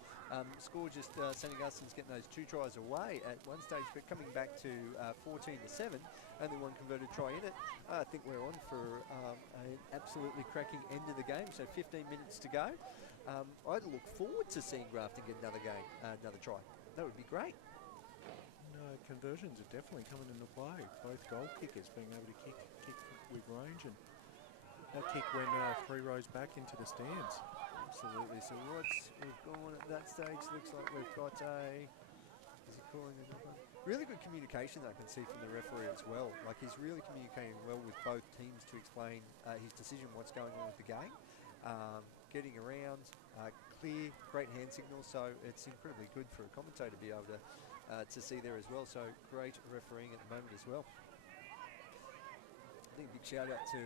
Score just St Augustine's getting those 2 tries away at one stage, but coming back to 14-7, only one converted try in it. I think we're on for an absolutely cracking end of the game. So 15 minutes to go. I'd look forward to seeing Grafton get another game, another try. That would be great. No, conversions are definitely coming into play. Both goal kickers being able to kick with range, and that kick went 3 rows back into the stands. Absolutely. So we've gone at that stage. Looks like we've got a. Is he calling it? Really good communication that I can see from the referee as well. Like, he's really communicating well with both teams to explain his decision, what's going on with the game, getting around, clear, great hand signals. So it's incredibly good for a commentator to be able to see there as well. So great refereeing at the moment as well. I think a big shout out to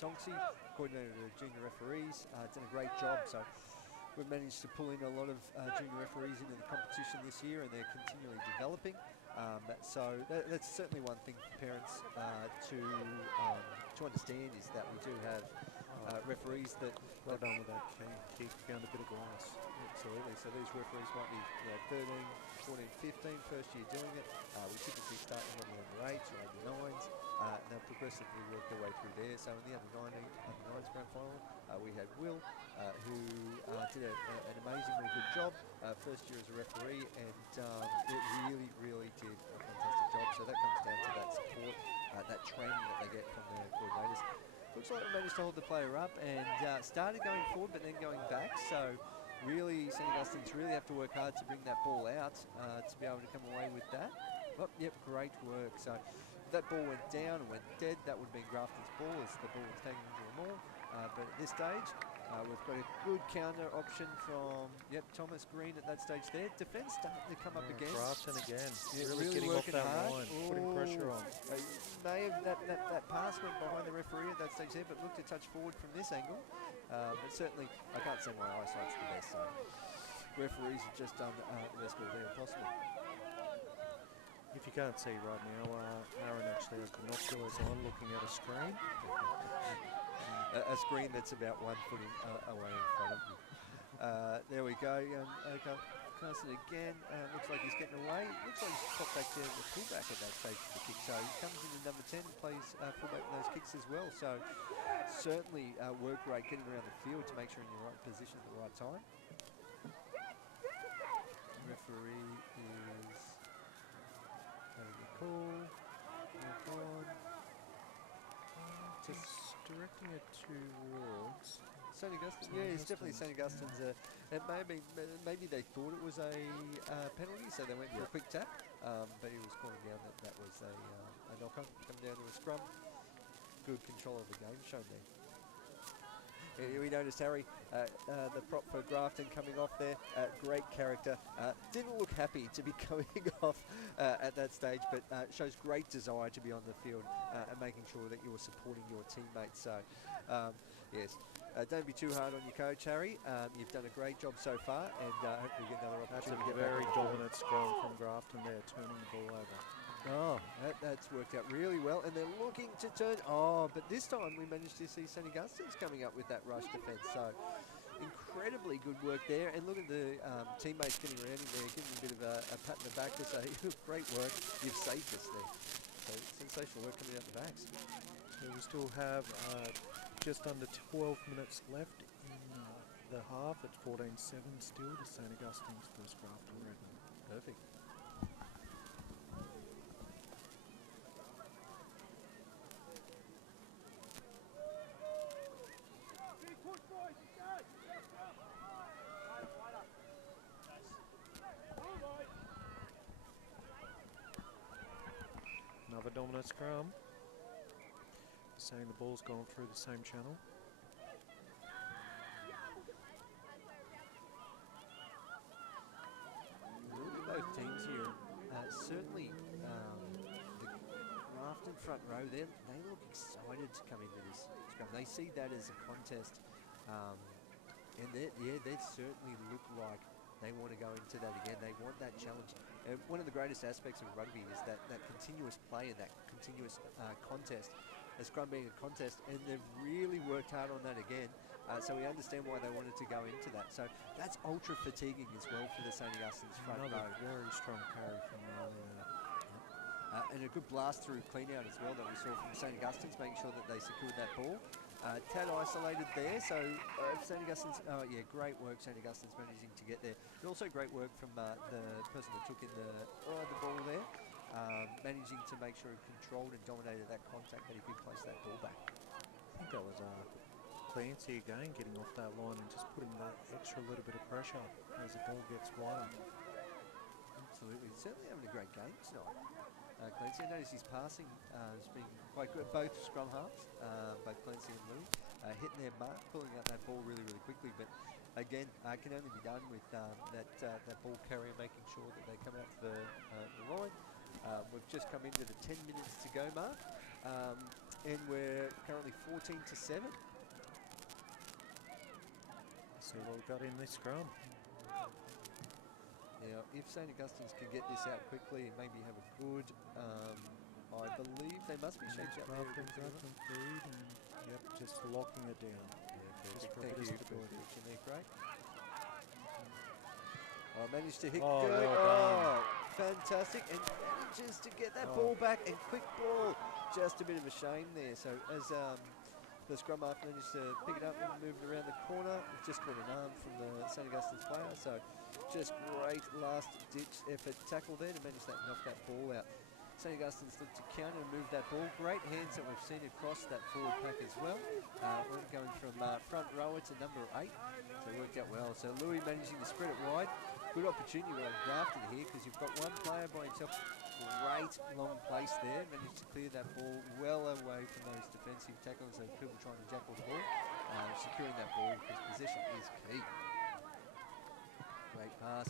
Tonksy, coordinator of junior referees, done a great job. So we've managed to pull in a lot of junior referees into the competition this year, and they're continually developing. So that's certainly one thing for parents to understand, is that we do have referees that. Well done with that kick. Found a bit of glass. Absolutely. So these referees might be 13, 14, 15, first year doing it. We typically start them on the under 8s or under 9s. And they'll progressively work their way through there. So in the under 9s grand final, we had Will, who did an amazingly good job first year as a referee, and it really did a fantastic job. So that comes down to that support, that training that they get from the coordinators. Looks like we managed to hold the player up and started going forward, but then going back. So really, St Augustine's really have to work hard to bring that ball out to be able to come away with that. Oh, yep, great work. So that ball went down and went dead. That would have been Grafton's ball as the ball was taken into a maul. But at this stage, we've got a good counter option from Thomas Green at that stage there. Defence starting to come up again. Grafton again. Yeah, really getting off that hard. line, putting pressure on. That pass went behind the referee at that stage there, but looked to touch forward from this angle. But certainly, I can't say my eyesight's the best. So referees have just done the best ball there possible. If you can't see right now, Aaron actually has binoculars on, looking at a screen. A screen that's about 1 foot away in front of me. There we go. Carson again. Looks like he's getting away. Looks like he's popped back to the fullback at that stage of the kick. So he comes into number 10, plays fullback with those kicks as well. So certainly work rate getting around the field to make sure you're in the right position at the right time. Referee is having a call. Just directing it towards St Augustine. Yeah, it's definitely St Augustine's. It maybe they thought it was a penalty, so they went for a quick tap. But he was calling down that was a knock-on, come down to a scrum. Good control of the game shown there. We noticed Harry, the prop for Grafton, coming off there. Great character. Didn't look happy to be going off at that stage, but shows great desire to be on the field and making sure that you're supporting your teammates. So, yes, don't be too hard on your coach, Harry. You've done a great job so far, and hopefully you get another opportunity. That's a very dominant scrum from Grafton there, turning the ball over. Oh, that's worked out really well, and they're looking to turn. Oh, but this time we managed to see St Augustine's coming up with that rush defence. So incredibly good work there, and look at the teammates getting around him there, giving him a bit of a pat in the back to say, great work, you've saved us there. So sensational work coming out the backs. So we still have just under 12 minutes left in the half at 14-7 still to St Augustine's versus Grafton Redmen. Perfect. Another dominant scrum. Saying the ball's gone through the same channel. Look at both teams here. Certainly the Grafton front row, they look excited to come into this scrum. They see that as a contest And they certainly look like they want to go into that again. They want that challenge. One of the greatest aspects of rugby is that continuous play and that continuous contest, a scrum being a contest, and they've really worked hard on that again. So we understand why they wanted to go into that. So that's ultra fatiguing as well for the St. Augustine's front row. Very strong carry from earlier. And a good blast through clean out as well that we saw from St. Augustine's, making sure that they secured that ball. Tad isolated there, so St. Augustine's, great work St. Augustine's managing to get there. And also great work from the person that took in the ball there, managing to make sure he controlled and dominated that contact, that he could place that ball back. I think that was Clancy again getting off that line and just putting that extra little bit of pressure as the ball gets wider. Absolutely, certainly having a great game tonight. Clancy, I noticed his passing has been quite good. Both scrum halves, both Clancy and Louis, hitting their mark, pulling out that ball really, really quickly. But again, can only be done with that ball carrier making sure that they come out to the line. We've just come into the 10 minutes to go mark, and we're currently 14-7. See what we've got in this scrum. Now, if St. Augustine's can get this out quickly and maybe have a good, I believe they must be shaped out there. Feed and, yep, just locking it down. Yeah, thank you for pitching there, great. I managed to hit well good. done. Fantastic. And manages to get that ball back, and quick ball. Just a bit of a shame there. So as the scrum half managed to pick it up and move it around the corner, it just caught an arm from the St. Augustine's player. So just great last-ditch effort tackle there to manage that, knock that ball out. St. Augustine's looked to counter and move that ball. Great hands that we've seen across that forward pack as well. We're going from front rower to number 8, so it worked out well. So Louis managing to spread it wide. Good opportunity on Grafton here, because you've got one player by himself. Great long place there. Managed to clear that ball well away from those defensive tackles, so people trying to jackal the ball. Securing that ball, because possession is key. Great pass.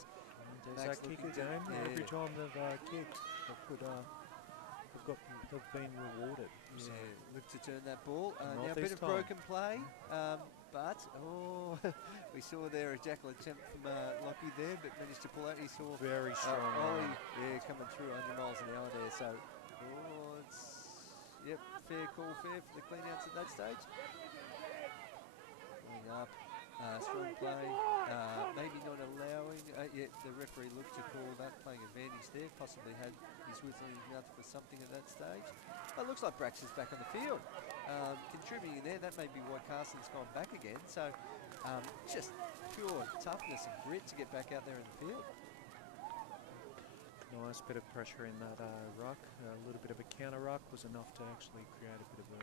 There's that kick again. Yeah. Every time they've kicked, they've been rewarded. Yeah, So. look to turn that ball. Now a bit of broken play, but we saw there a jackal attempt from Lockie there, but managed to pull out. He saw very strong. Ollie, coming through 100 miles an hour there. So, fair call, fair for the clean outs at that stage. Going up. Strong play, maybe not allowing, yet the referee looked to call that playing advantage there, possibly had his whistle in his mouth for something at that stage. But it looks like Brax is back on the field, contributing there. That may be why Carson's gone back again. So just pure toughness and grit to get back out there in the field. Nice bit of pressure in that ruck. A little bit of a counter ruck was enough to actually create a bit of a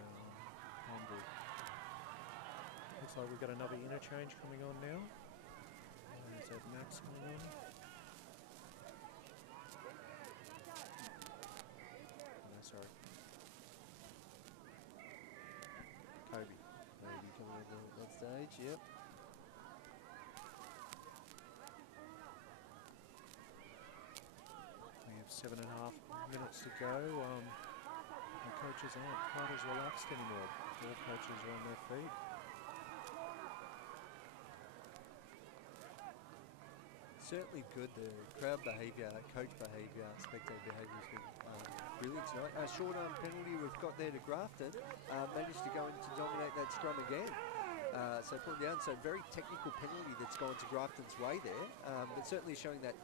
handball. Looks like we've got another interchange coming on now. Is that Max coming on? No, sorry. Kobe. Maybe coming on at that stage, yep. We have 7.5 minutes to go. The coaches aren't quite as relaxed anymore. All coaches are on their feet. Certainly good. The crowd behaviour, coach behaviour, spectator behaviour has been brilliant tonight. A short arm penalty we've got there to Grafton. Managed to go in to dominate that scrum again. So put down, so very technical penalty that's gone to Grafton's way there, but certainly showing that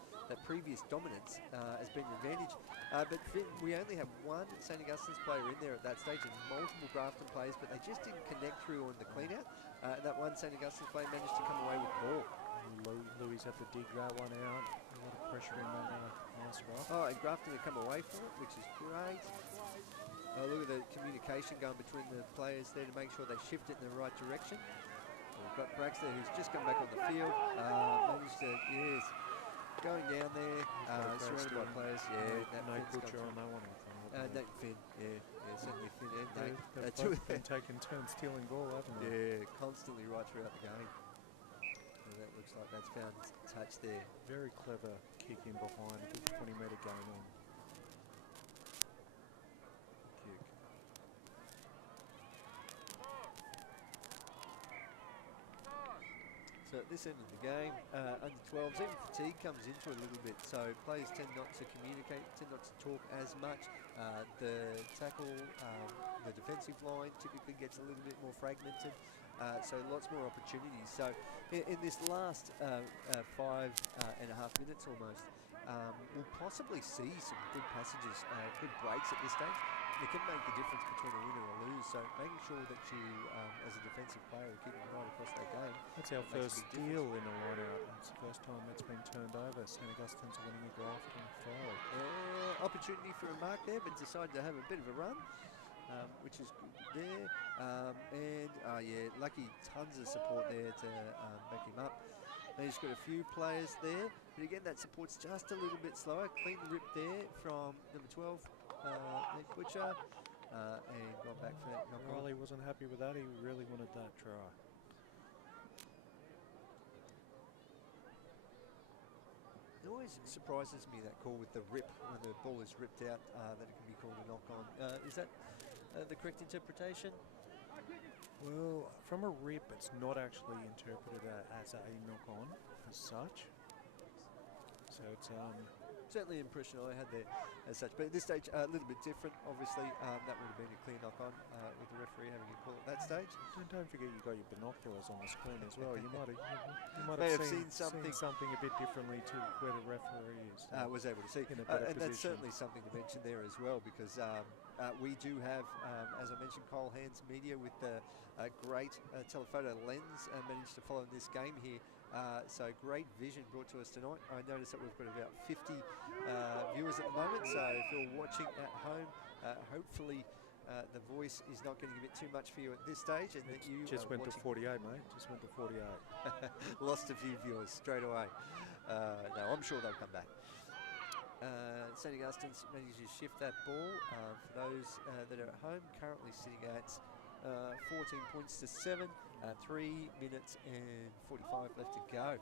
previous dominance has been an advantage. But we only have one St. Augustine's player in there at that stage and multiple Grafton players, but they just didn't connect through on the clean out. That one St. Augustine's player managed to come away with the ball. Louis had to dig that one out. A lot of pressure in that nice rock. Oh, and Grafton had come away from it, which is great. Look at the communication going between the players there to make sure they shift it in the right direction. We've got Braxton, who's just come back on the field. Managed to, going down there, surrounded by players. Nate Butcher on that one. Nate Finn, certainly Finn and Nate. They've both been taking turns stealing ball, haven't they? Yeah, constantly right throughout the game. That looks like that's found touch there. Very clever kick in behind, a good 20-metre game on. Kick. So at this end of the game, under 12s, even fatigue comes into it a little bit. So players tend not to communicate, tend not to talk as much. The tackle, the defensive line typically gets a little bit more fragmented. So lots more opportunities. So in this last 5.5 minutes almost, we'll possibly see some good passages, good breaks at this stage. It can make the difference between a win or a lose. So making sure that you, as a defensive player, are keeping right across that game. That's our first steal in a line-out. It's the first time it's been turned over. St Augustine's winning a Grafton foul. Opportunity for a mark there, but decided to have a bit of a run, which is good there. Yeah, lucky tons of support there to back him up. Then he's got a few players there, but again, that support's just a little bit slower. Clean rip there from number 12. Nick Butcher, and gone back for that knock on. Riley wasn't happy with that. He really wanted that try. It always surprises me, that call with the rip, when the ball is ripped out, that it can be called a knock on. Is that the correct interpretation? Well, from a rip, it's not actually interpreted as a knock on as such. So it's certainly the impression I had there as such. But at this stage, a little bit different. Obviously, that would have been a clear knock-on with the referee having a call at that stage. Don't forget you got your binoculars on the screen as well. You might May have seen something a bit differently to where the referee is. Was able to see. In a better and that's position. certainly something to mention there as well, because we do have, as I mentioned, Kyle Hands Media with the great telephoto lens managed to follow this game here. So great vision brought to us tonight. I noticed that we've got about 50 viewers at the moment, so if you're watching at home, hopefully the voice is not getting a bit too much for you at this stage, and that you just went to 48, mate. Just went to 48. Lost a few viewers straight away. No, I'm sure they'll come back. St Augustine's managed to shift that ball. For those that are at home, currently sitting at 14 points to 7, 3 minutes and 45 left to go.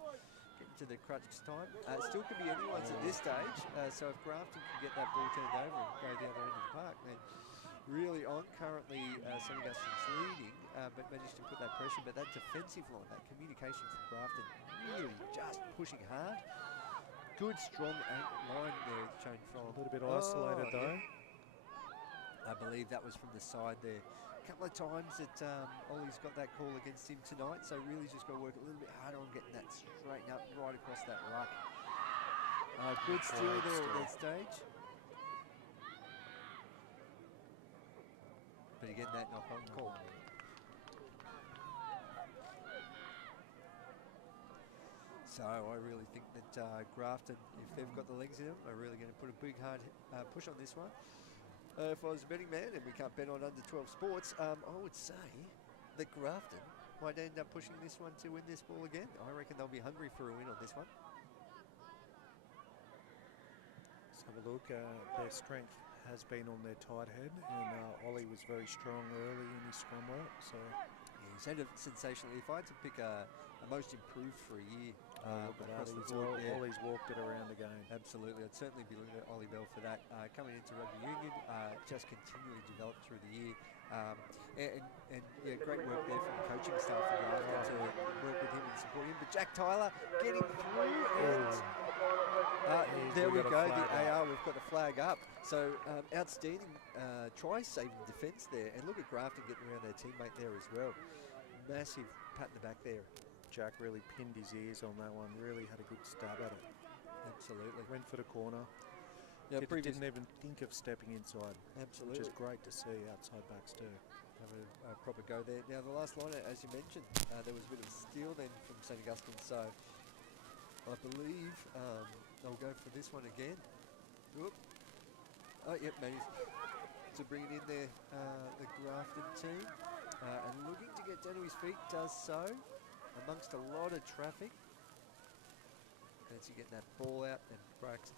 Getting to the crunch time. Still could be anyone's at this stage, so if Grafton can get that ball turned over and go the other end of the park, then really on. Currently St Augustine's leading, but managed to put that pressure, but that defensive line, that communication from Grafton, really just pushing hard. Good strong line there shown from. A little bit isolated though. Yeah. I believe that was from the side there. A couple of times that Ollie's got that call against him tonight, so really just got to work a little bit harder on getting that straightened up right across that ruck. Good steal there at that stage. But again, that knock-on call. So I really think that Grafton, if they've got the legs in them, are really going to put a big hard push on this one. If I was a betting man, and we can't bet on under 12 sports, I would say that Grafton might end up pushing this one to win this ball again. I reckon they'll be hungry for a win on this one. Let's have a look. Their strength has been on their tight head, and Ollie was very strong early in his scrum work. So yeah, he's had a sensational. If I had to pick a most improved for a year, across the board, Ollie's walked it around the game. Absolutely, I'd certainly be looking at Ollie Bell for that. Coming into rugby union, just continually developed through the year, and yeah, great work there from the coaching staff for Grafton to work with him and support him. But Jack Tyler getting through, and there we go. The AR, we've got the flag up. So outstanding try-saving defence there, and look at Grafton getting around their teammate there as well. Massive pat in the back there. Jack really pinned his ears on that one, really had a good stab at it. Absolutely. Went for the corner. Yeah, didn't even think of stepping inside. Absolutely. Which is great to see outside backs do. Have a proper go there. Now the last line, as you mentioned, there was a bit of steal then from St Augustine, so I believe they'll go for this one again. Whoop. Oh, yep, managed to bring it in there, the Grafton team. And looking to get down to his feet, does so. Amongst a lot of traffic. Fancy getting that ball out, and Brax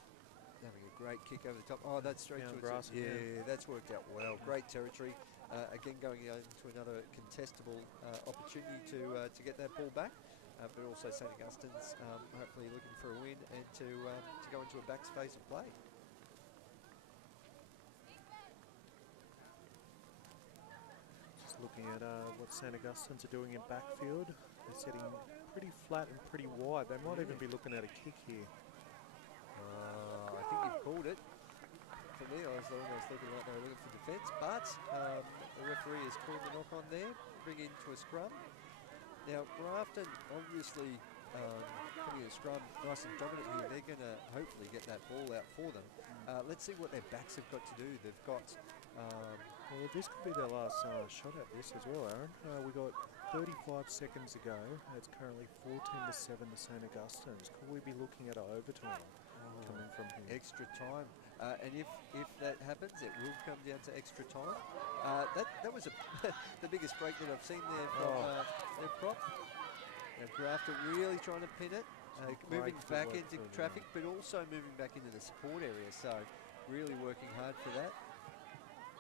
having a great kick over the top. Oh, that's straight to grass. Yeah, that's worked out well. Great territory. Again, going into another contestable opportunity to get that ball back. But also St Augustine's hopefully looking for a win and to go into a back space of play. Looking at what St. Augustines are doing in backfield. They're setting pretty flat and pretty wide. They might even be looking at a kick here. I think you've called it. For me, I was almost looking like they were looking for defence, but the referee has called the knock on there, bring it into a scrum. Now, Grafton obviously coming in a scrum, nice and dominant here. They're going to hopefully get that ball out for them. Let's see what their backs have got to do. They've got... well, this could be their last shot at this as well, Aaron. We got 35 seconds ago. It's currently 14-7 to St. Augustines. Could we be looking at an overtime coming from here? Extra time. And if that happens, it will come down to extra time. That was the biggest break that I've seen there from their prop. Now Grafton really trying to pin it, moving back into traffic, but also moving back into the support area. So really working hard for that.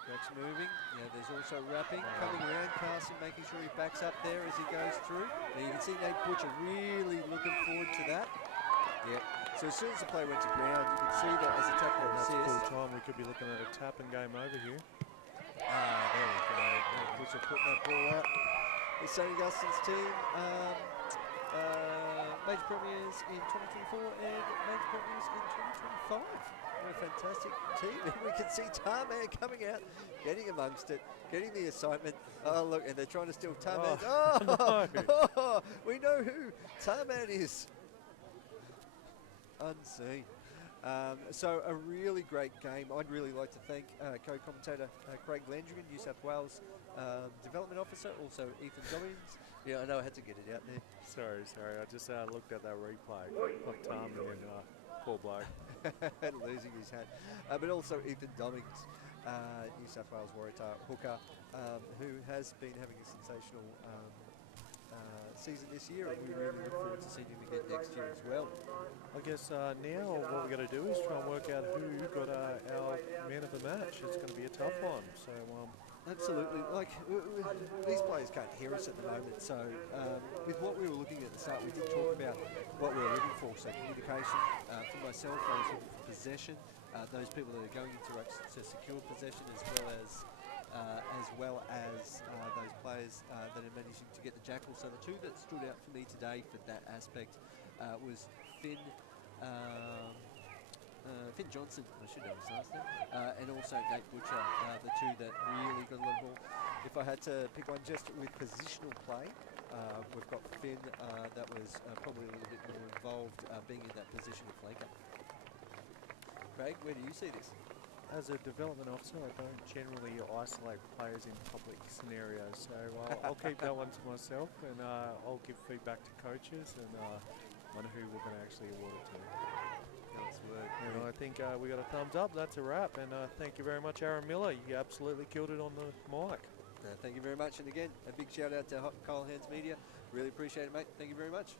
That's moving. Yeah, there's also wrapping, coming around. Carson making sure he backs up there as he goes through. Now you can see Nate Butcher really looking forward to that. Yeah. So as soon as the play went to ground, you can see that as a tackle assist. Full time, we could be looking at a tap and game over here. There we go. Nate Butcher putting that ball out. The St. Augustine's team, major premiers in 2024 and major premiers in 2025. What a fantastic team. And we can see Tarman coming out, getting amongst it, getting the assignment. Oh, look, and they're trying to steal Tarman. No. We know who Tarman is. Unseen. So a really great game. I'd really like to thank co-commentator Craig Landrigan, New South Wales Development Officer, also Ethan Dobbins. Yeah, I know I had to get it out there. Sorry. I just looked at that replay of Tommy and poor bloke. Losing his hat. But also Ethan Dobbins, New South Wales Waratah hooker, who has been having a sensational season this year, and we really look forward to seeing him again next year as well. I guess now what we're going to do is try and work out who got our man of the match. It's going to be a tough one. So absolutely, like these players can't hear us at the moment. So with what we were looking at the start, we did talk about what we were looking for. So communication. For myself, I was looking for possession. Those people that are going into rucks to secure possession, as well as those players that are managing to get the jackal. So the two that stood out for me today for that aspect was Finn Johnson, I should know his last name, and also Nate Butcher, the two that really got a lot of ball. If I had to pick one just with positional play, we've got Finn that was probably a little bit more involved being in that position of flanker. Craig, where do you see this? as a development officer, I don't generally isolate players in public scenarios, so I'll keep that one to myself, and I'll give feedback to coaches and on who we're going to actually award it to. Nice work. And I think we got a thumbs up. That's a wrap, and thank you very much, Aaron Miller. You absolutely killed it on the mic. Thank you very much, and again, a big shout out to Kyle Hands Media. Really appreciate it, mate. Thank you very much.